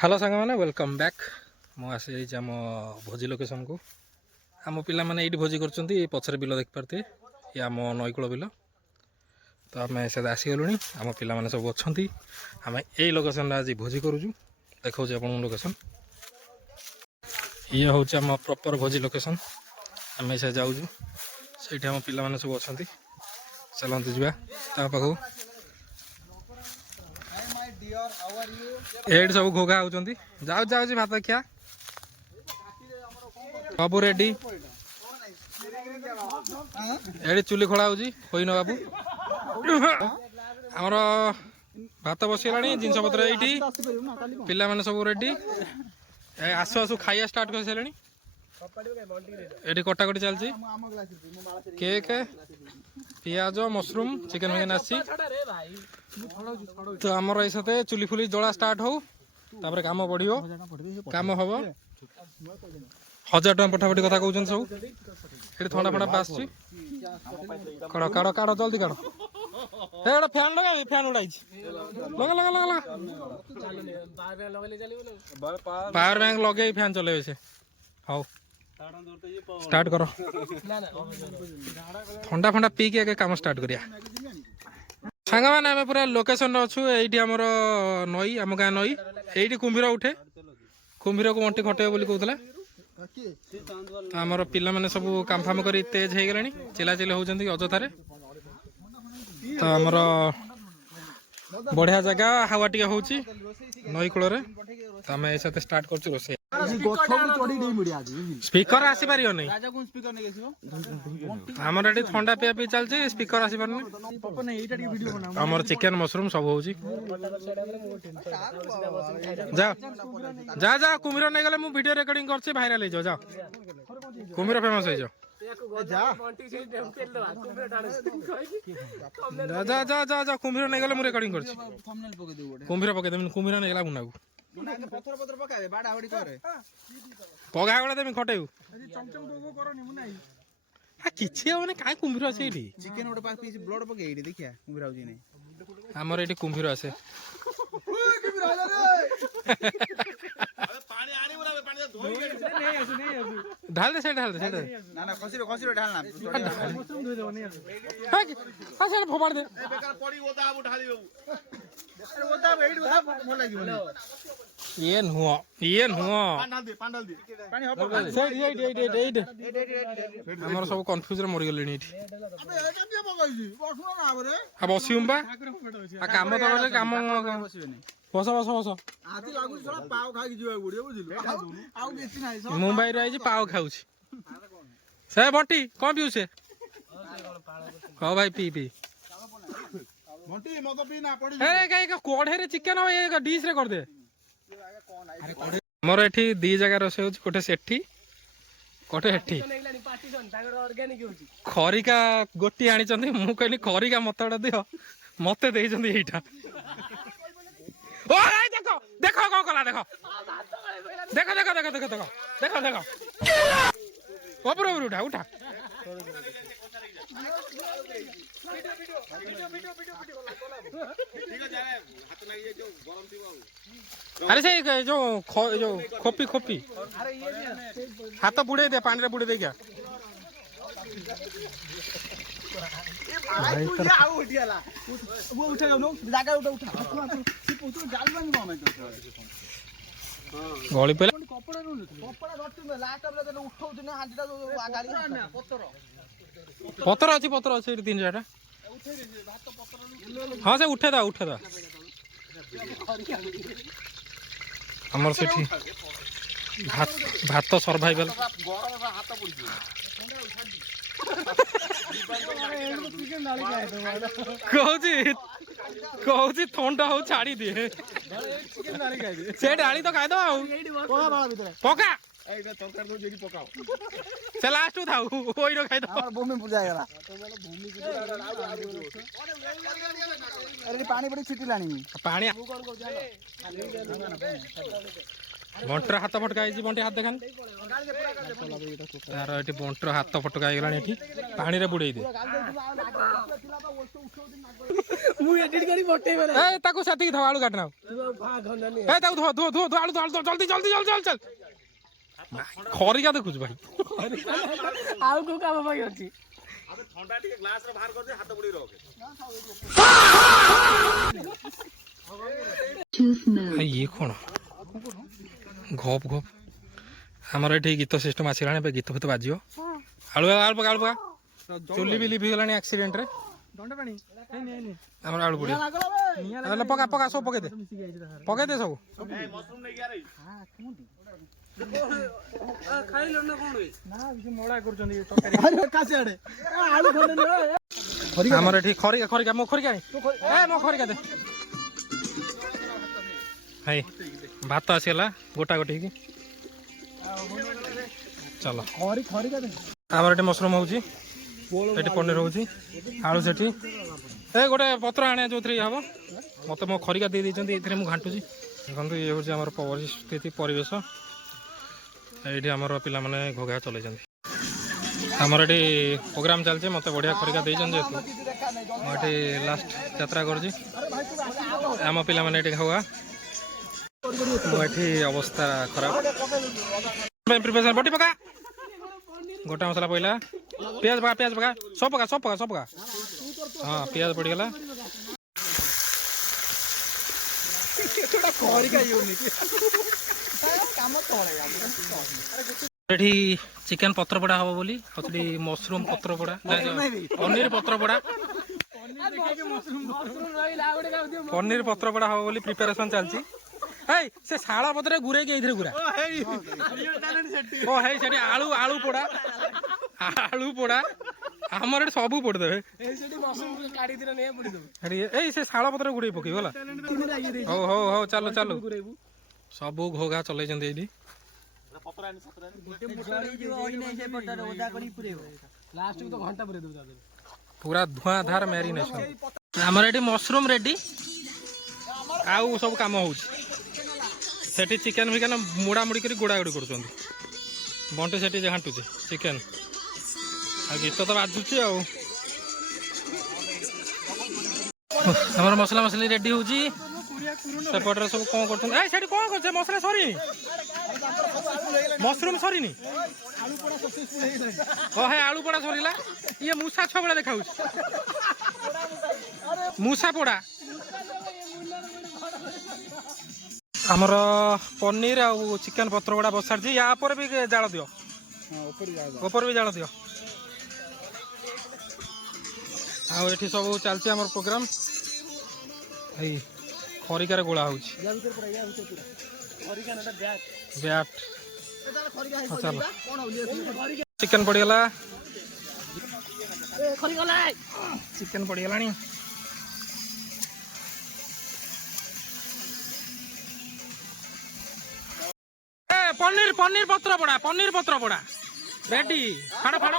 hello सांग मैंने welcome back मुझे आम भोजी लोकेशन को आम पिला माने ये भोजी कर पचर बिल देख पारे ये आम नईकूल बिल तो आम से आसीगलु आम पिला माने सब अच्छा आम यही लोकेशन आज भोजी करूँ देखा आप लोकेशन ये हूँ आम प्रॉपर भोजी लोकेशन आम से जाऊँ से आम पिला माने सब अच्छा चलते जा पाखु एड सब घोघा होती जाऊ जाऊँ भात खिया बाबू रेडी एडी चुली खोला होइन बाबू आमर भात बसगला जिनस पत्र ये पिला माने सब रेडी आसु आसु खाइया स्टार्ट कर सारे ये कटाकटी चलती केक पियाज मशरूम चिकेन फिकेन आसी तो आमर ये साथे चुली फुली जला स्टार्ट हो तापर काम बढ़ियो काम हम 1000 टका पठापठी कथा कहते सब ये थंडा फंडा पास काड़ काड़ काड़ जल्दी काड़ हे फैन लगा फैन उड़ाई लगा लगा लगा लगा पावर बैंक लगे फैन चले से हाउ स्टार्ट करो ठंडा फंडा पी के काम स्टार्ट करिया सांग मैंने आम पूरा लोकेशन अच्छु ये आमर नई आम गाँ नई ये कुम्भीर उठे कुम्भीर को अंटी खटे बोली कहला तो आमर पिला माने सब काम फाम कर तेज हो गले चिलाचिली होती अजथार तो आमर बढ़िया जगह हावा टे हूँ नई कूल तो आम ये स्टार्ट कर रोसे स्पीकर आसी पार नहीं आमर ये ठंडा पिया पी चलती स्पीकर आसी पार आमर चिकेन मशरूम सब हो जा जा जा कुम्भीर नहीं गले मुझे वीडियो रिकॉर्डिंग कर भाइराल हो जाओ कुम्भीर फेमस हो जा जा जा जा कुम्भीर नहीं गले मुझे रिकॉर्डिंग कर कुम्भीर पकई देवी कुम्भीर नहीं गला मुना पगा गला देवी खटेबू किसी हम कहीं कुम्भीर अच्छे चिकेन गोटे पीस ब्लड पके देखिया कुम्भीर आउची नहीं आमर ये कुम्भीर आसे ढाल दे ढाल दे ना ना खसीरो खसीरो ढालना हां से फोपाड़ दे बेकार पड़ी ओदा अब ढाली बाबू ओदा वेट ओदा मोर लागी ये नुह पांडाल दे पानी हो से हमर सब कंफ्यूज रे मरि गेलेनी एठी अबे एटा के पकाइजी बसुना ना बरे आ बसियुम बा आ काम तो गले काम बस बस बस आती लागु सला पाव खाइ जिवा गुडियो बुझिलु आउ बेसी नाही मुंबई रे पाव खाउछि से बंटी कौन पिउ से हां भाई पी पी मोंटी मत पी ना पड़ी अरे काई का कोढ़े रे चिकन हो ये डिश रे कर दे हमर एठी दी जगह रोसे होछि कोठे सेठी कोठे हेठी खरिका गोटी आनी चंदी मु कहली खरिका मतडा दियो मते देई चंदी एटा ओ भाई देखो देखो कौन कला देखो देखो देखो देखो देखो देखो देखो देखो ऊपर ऊपर उठा उठा अरे से जो खोपी खोपी हाथ बुड़े दे पानी रे बुड़े दे क्या वो उठा नो जागा उठा उठा तू जाल बन को मैं गली पे कपड़ा नु कपड़ा रट्टी लास्ट अपने उठाउ दिन हांडीटा गाड़ी ना पतर अच्छी तीन चार्टा हाँ से उठे था हमर से भात सर्वाइवल कहूँ थंडा हो छाड़ी दिए से डाली तो खाद पका से लास्ट था ओइरो खाइ दो भूमि पूजा गला अरे पानी बड़ी छिटी लानी पानी बंटर हाथ फटका है बंटी हाथ देखान तार ये बंटर हाथ फटका है ये पानी रे बुड़े दे ताको साथी था आलू काटना धो धो धो धो आलू धो जल्दी जल्दी जल्दी जल्दी चल खरिका देखुच भाई आउ को काम भाई अछि अबे ठंडा टिके ग्लास रे बाहर कर दे हाथ बुड़ी रखे ये कौन घप घप आमर ये गीत सिस्टम आसला गीत फित बाजो आलू आलू पका आलू पका चुली भी लिभ गलानी एक्सीडेंट रे आमर आलू पड़िया पका पका सब पके दे सब मशरूम नहीं गया रे खाइलो ना कोन ना किछ मोळा करछन ये अरे कासे आडे आलू खंडे आमर ये खरिका खरिका मो खरिका ए मो खरिका दे हाय भात आसीगला गोटा गोटी की चलो आमर ये मशरूम होची ये पनीर होची आलू सेठी ए गोटे पत्र आने जो थ्री हम मत मो खरिका दे देछंती एथरे मु घांटुची देखंतु ये होची हमर परिस्थिति परिवेश ये आमर पिला माने घोघा चलै जंती आमर ये प्रोग्राम चलছে मत बढ़िया खरिका देछन जेतु मोटे लास्ट यात्रा करजी आम पिला माने ये खावा मोठी अवस्था खराब प्रिपरेशन बटी पका गोटा मसला पइला प्याज पका सब पका हाँ प्याज पड़ गला चिकेन पत्र पड़ा हम बोली मशरूम पत्र पड़ा पनीर पत्र पड़ा पनीर पत्र पड़ा हम बोली प्रिपेरेशन चलती से शाला पत्र गुरे के गुरा ओ है सेठी आलू आलू पोड़ा आलू पोड़ा हमर सब पोड़ देबे से शाला पत्र गुड़े पकई गला हो हो हो चलो चलो सब घोघा चलै जंदी एडी पूरा धुआंधार मैरिनेशन हमर एडी मशरूम रेडी आउ सब काम होउची सेठी चिकेन फिकेन मुड़ा मुड़ी करी गोड़ा गोड़ी कर बंटे सेठी घाटुचे चिकेन आ गीत तो बाजुची आमर मसला मसली रेडी होची सेपटे सब कौन कर कौन कर मसला सरी मशरूम सरी नी है आलू पोड़ा सरीला ये मूसा छबड़ा देखा मूसा पोड़ा आमर पनीर आ चिकेन पत्र गुड़ा बसाड़ी या पर भी जाल दियो ऊपर भी जाल दियो आठी सब चलती आम प्रोग्राम खरिकार गोला हो चलो चिकेन पड़गला चिकेन पड़गला पनीर पनीर पत्र पड़ा रेडी फाड़ फाड़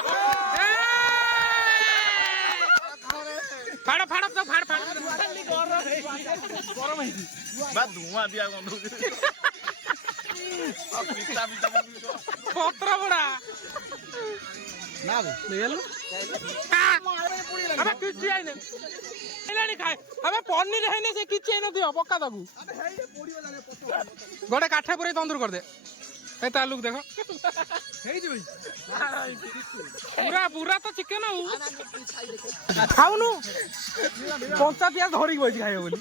फाड़ फाड़ तो फाड़ फाड़ बा धुआं दिया गंधु पत्र पड़ा ना लेलो अबे किछि आइने एलानी खाए अबे पनीर हैने से किछि आइने दियो पक्का दागू गोटे काठे पुरे तंदूर कर दे ए तालुक देखो पूरा पूरा तो चिकेन खाऊनु कंचा पियाज धरिक बसी खाइब बोली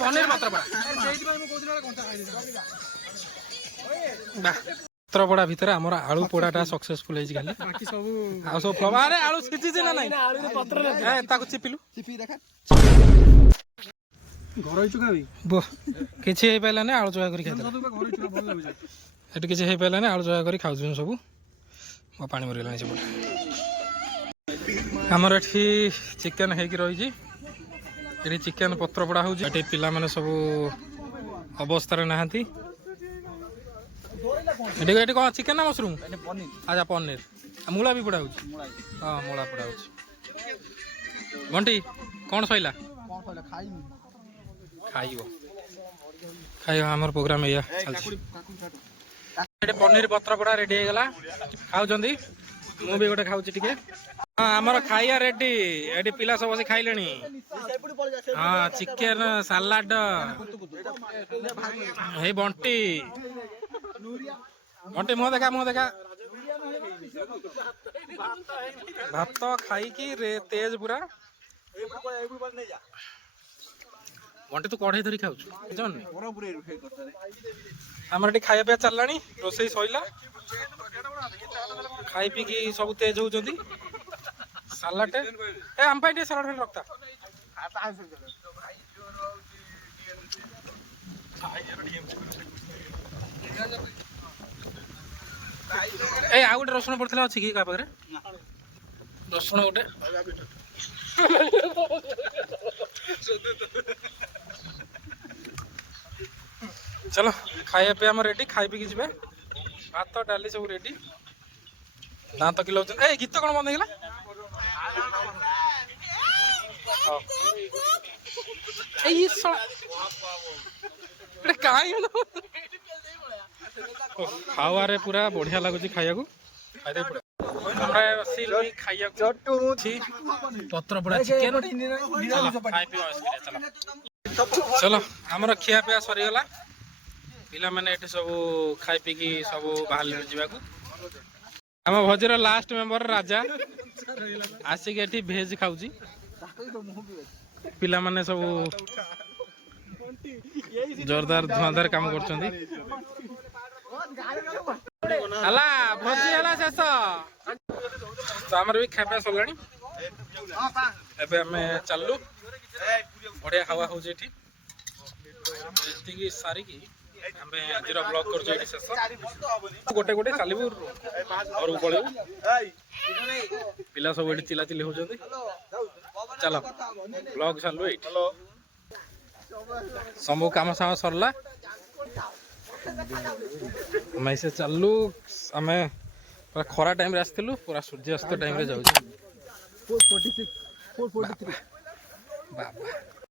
पनीर पत्र पड़ा भितर आमर आलू पोड़ाटा सक्सेसफुल है खाली सब फ्लप अरे आलू सिझी ना नहीं ताको चिपिलु किसी हो पारानी आलू चोखा कर खाई किसी हो पारानी आलू चोखा कर खाऊ सब पानी मरीगला सब आमर ये चिकेन हो रही ये चिकेन पत्र पड़ा हो पिला माने सब अवस्था नहांती ये कौन चिकेन ना मशरूम अच्छा पनीर मूला भी पड़ा हाँ मूला पड़ा ଘଣ୍ଟି କ'ଣ ସଇଲା କ'ଣ କହିଲା ଖାଇନି ଖାଇବ ଖାଇବ ଆମର ପ୍ରୋଗ୍ରାମ ଏଇଆ ଚାଲିଛି ଏଠି ପନିର ପତ୍ର ପୋଡ଼ା ରେଡି ହେଇଗଲା ଖାଉଛନ୍ତି ମୁଁ ବି ଗୋଟେ ଖାଉଛି ଟିକେ ହଁ ଆମର ଖାଇବା ରେଡି ଏଠି ପିଲା ସବୁ ବସି ଖାଇଲେଣି ହଁ ଚିକେନ ସାଲାଡ ଏଇ ବଣ୍ଟି ବଣ୍ଟି ମୁହଁ ଦେଖା ଭାତ ଖାଇକି ତେଜ ପୁରା ବଣ୍ଟି ତୁ କଢେଇ ଧରି ଖାଉଛୁ ଆମର ଏଠି ଖାଇବା ପିଇବା ଚାଲିଲାଣି ରୋଷେଇ ସଇଲା ଖାଇ ପିଇକି ସବୁ ତେଜ ହଉଛନ୍ତି ସାଲାଡ ଏ ଆମ ପାଇଁ ଟିକେ ସାଲାଡ ରଖତା ଏ ଆଉ ଗୋଟେ ରସୁଣ ପଡିଥିଲା ଅଛି କି କାହା ପାଖରେ ରସୁଣ ଗୋଟେ चलो खाया पे आम रेडी खाई पी ଯିବେ भात डाली सब रेडी दांत किलो ए गीत कौन बंद ହେଇଗଲା ଏଇ ଖାୱାରେ ପୁରା ବଢିଆ ଲାଗୁଛି ଖାଇବାକୁ ଖାଇଦେ ପୁରା আমরা সিল খাইବାକୁ ପତ୍ର ପୋଡ଼ା ଚିକେନ चलो ଆମର ଖିଆ ପିଆ ସରିଗଲା ପିଲାମାନେ ଏଠି ସବୁ ଖାଇ ପିଇକି ସବୁ ବାହାରିଲେଣି ଯିବାକୁ ଆମ ଭୋଜିର ଲାଷ୍ଟ ମେମ୍ବର ରାଜା ଆସିକି ଏଠି ଭେଜ ଖାଉଛି ପିଲାମାନେ ସବୁ ଜୋରଦାର ଧୂଆଁଧାର କାମ କରୁଛନ୍ତି ହେଲା ଭୋଜି ହେଲା ଶେଷ ତ ଆମର ବି ଖାଇବା ସରିଲାଣି ଏବେ ଆମେ ଚାଲୁ ବଢିଆ ହାୱା ହଉଛି ଏଠି ଏତିକି ସାରିକି ଆମେ ଆଜିର ବ୍ଲଗ କରୁଛୁ ଏଠି ଶେଷ ଗୋଟେ ଗୋଟେ ଚାଲିବୁ ଘରକୁ ପଳେଇବୁ ପିଲା ସବୁ ଏଠି ଚିଲାଚିଲି ହଉଛନ୍ତି ଚାଲ ବ୍ଲଗ ଚାଲୁ ଏଇଠି ସବୁ କାମ ସାମ ସରିଲା ଆମେ ସେ ଚାଲୁ ଆମେ ପୁରା ଖରା ଟାଇମରେ ଆସିଥିଲୁ ପୁରା ସୂର୍ଯ୍ୟାସ୍ତ ଟାଇମରେ ଯାଉଛୁ ବାବା